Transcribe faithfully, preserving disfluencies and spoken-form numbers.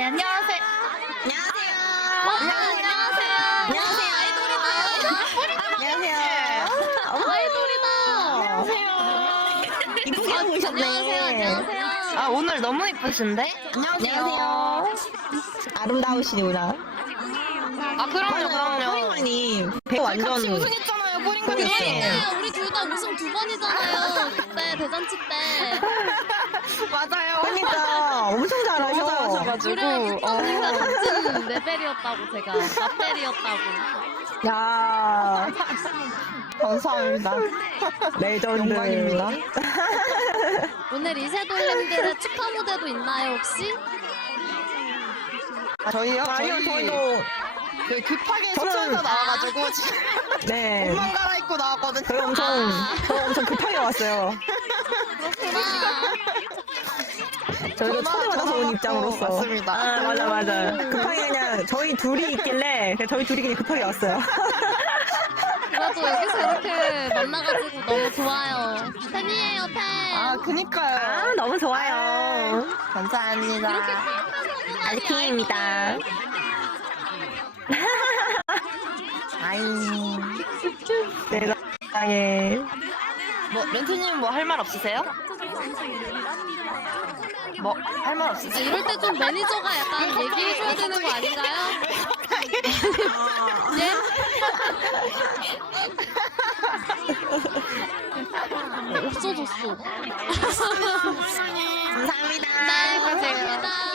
네, 안녕하세요. 안녕하세요. 어, 안녕하세요. 안녕하세요. 아이돌이다. 안녕하세요. 아이돌이다. 안녕하세요. 이쁘게 하고 오셨네. 안녕하세요. 안녕하세요. 아, 오늘 너무 이쁘신데? 안녕하세요. 아름다우시구나. 아, 그럼요, 그럼요. 포링마님 배 완전 같이 우승했잖아요, 포링크님. 그러니까. 우리 둘 다 우승 두 번이잖아요. 그때 대잔치 때. 맞아요. 그러니까 엄청 잘하셔. 너무 잘하셔가지고. 우리 큐터님과 어. 같은 레벨이었다고 제가. 맛벨이었다고. 야 감사합니다. 레전드. 영광입니다. 오늘 이세돌님들의 축하 무대도 있나요 혹시? 저희요? 아니요, 저희 저희도 그 급하게 저는- 숙소에서 나와가지고 지금 네. 옷만 갈아입고 나왔거든요. 저희 엄청 저 엄청 급하게 왔어요. 그렇구나. 저희도 전화- 초대 받아서 전화 온 받고 입장으로서. 왔습니다. 아 맞아 맞아. 급하게 그냥 저희 둘이 있길래 그냥 저희 둘이 그냥 급하게 왔어요. 그래도 여기서 이렇게 만나가지고 너무 좋아요. 팬이에요 팬. 아, 그니까요. 아 너무 좋아요. 감사합니다. 이렇게 팬 아이킹입니다. 아이. 세상에. 뭐, 렌트님 뭐 할 말 없으세요? 뭐, 할 말 아, 없으세요? 이럴 때 좀 매니저가 약간 얘기해줘야 되는 거 아닌가요? 예? 어, 없어졌어. 감사합니다. 네, 감사합니다.